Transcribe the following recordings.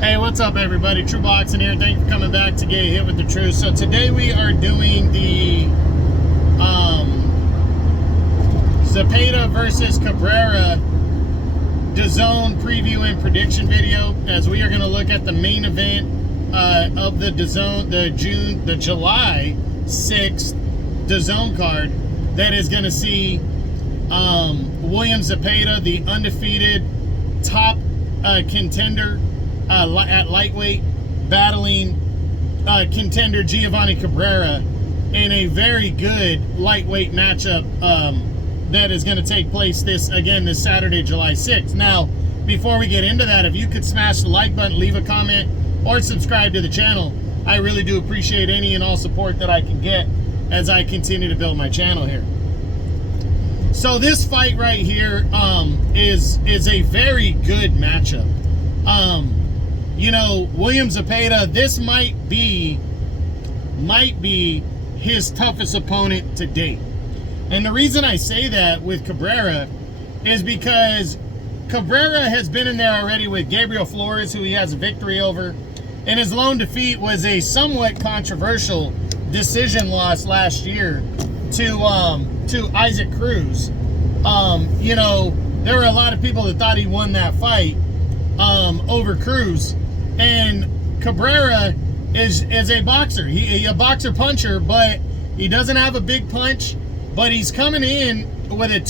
Hey, what's up everybody? True Boxing here. Thank you for coming back to Get Hit with the Truth. So today we are doing the Zepeda versus Cabrera DAZN preview and prediction video, as we are going to look at the main event of the DAZN, the July 6th DAZN card that is going to see William Zepeda, the undefeated top contender at lightweight, battling contender Giovanni Cabrera in a very good lightweight matchup that is going to take place this Saturday, July 6th. Now, before we get into that, if you could smash the like button, leave a comment, or subscribe to the channel, I really do appreciate any and all support that I can get as I continue to build my channel here. So this fight right here is a very good matchup. You know, William Zepeda, this might be his toughest opponent to date. And the reason I say that with Cabrera is because Cabrera has been in there already with Gabriel Flores, who he has a victory over, and his lone defeat was a somewhat controversial decision loss last year to Isaac Cruz. You know, there were a lot of people that thought he won that fight over Cruz, and Cabrera is a boxer. He a boxer puncher, but he doesn't have a big punch. But he's coming in with a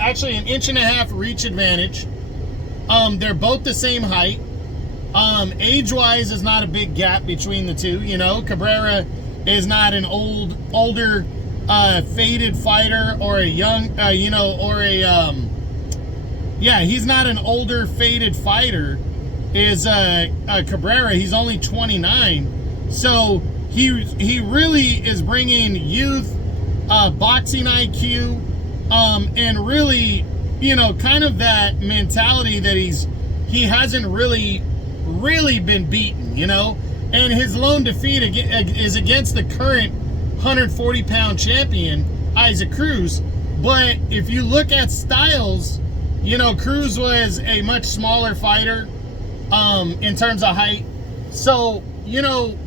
actually an 1.5-inch reach advantage. They're both the same height. Age-wise, is not a big gap between the two. You know, Cabrera is not an older, faded fighter, or a young, he's not an older, faded fighter. Is Cabrera? He's only 29, so he really is bringing youth, boxing IQ, and really, you know, kind of that mentality that he hasn't really been beaten, you know. And his lone defeat is against the current 140-pound champion, Isaac Cruz. But if you look at styles, you know, Cruz was a much smaller fighter in terms of height. So, you know,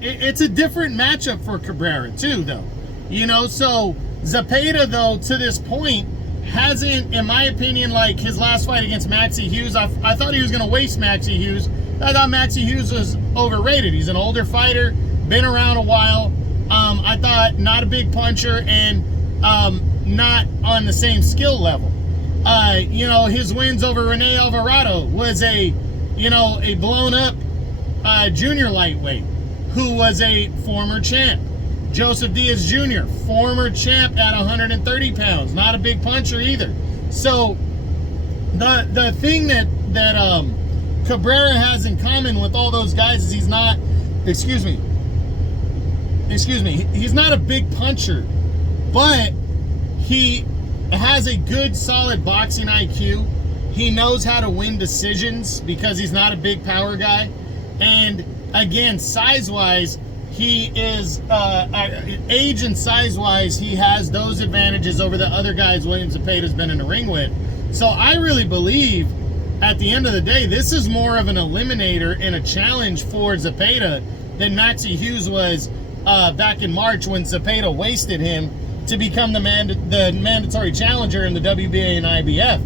it's a different matchup for Cabrera too, though. You know, so Zepeda, though, to this point, hasn't, in my opinion, like his last fight against Maxie Hughes, I thought he was going to waste Maxie Hughes. I thought Maxie Hughes was overrated. He's an older fighter, been around a while. I thought not a big puncher, and not on the same skill level. You know, his wins over Rene Alvarado was a blown up junior lightweight who was a former champ. Joseph Diaz Jr., former champ at 130 pounds, not a big puncher either. So the thing that Cabrera has in common with all those guys is he's not, excuse me, he's not a big puncher, but he has a good, solid boxing IQ. He knows how to win decisions because he's not a big power guy. And again, size-wise, he is, age and size-wise, he has those advantages over the other guys William Zepeda's been in the ring with. So I really believe, at the end of the day, this is more of an eliminator and a challenge for Zepeda than Maxie Hughes was back in March, when Zepeda wasted him to become the mandatory challenger in the WBA and IBF.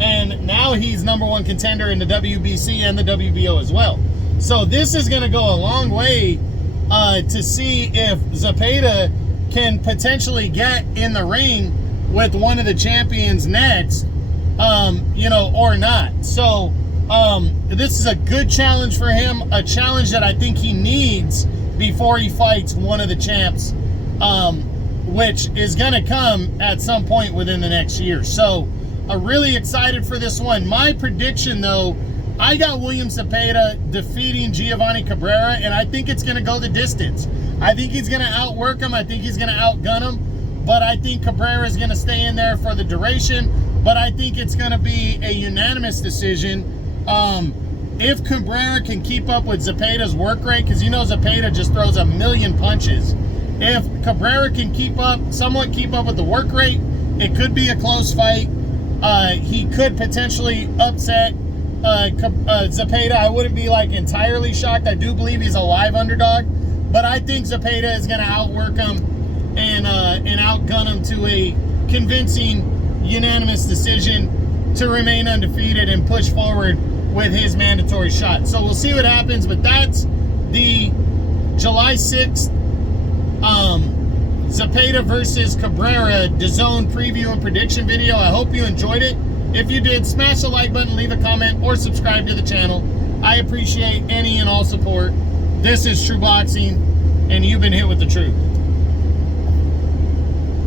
And now he's #1 contender in the WBC and the WBO as well. So this is going to go a long way to see if Zepeda can potentially get in the ring with one of the champions next, you know, or not. So this is a good challenge for him, a challenge that I think he needs before he fights one of the champs, which is going to come at some point within the next year. So I'm really excited for this one. My prediction, though, I got William Zepeda defeating Giovanni Cabrera, and I think it's going to go the distance. I think he's going to outwork him. I think he's going to outgun him. But I think Cabrera is going to stay in there for the duration. But I think it's going to be a unanimous decision. If Cabrera can keep up with Zepeda's work rate, because you know Zepeda just throws a million punches. If Cabrera can somewhat keep up with the work rate, it could be a close fight. He could potentially upset Zepeda, I wouldn't be like entirely shocked. I do believe he's a live underdog, but I think Zepeda is going to outwork him and outgun him to a convincing unanimous decision to remain undefeated and push forward with his mandatory shot. So we'll see what happens, but that's the July 6th Zepeda versus Cabrera DAZN preview and prediction video. I hope you enjoyed it. If you did, smash the like button, leave a comment, or subscribe to the channel. I appreciate any and all support. This is True Boxing, and you've been hit with the truth.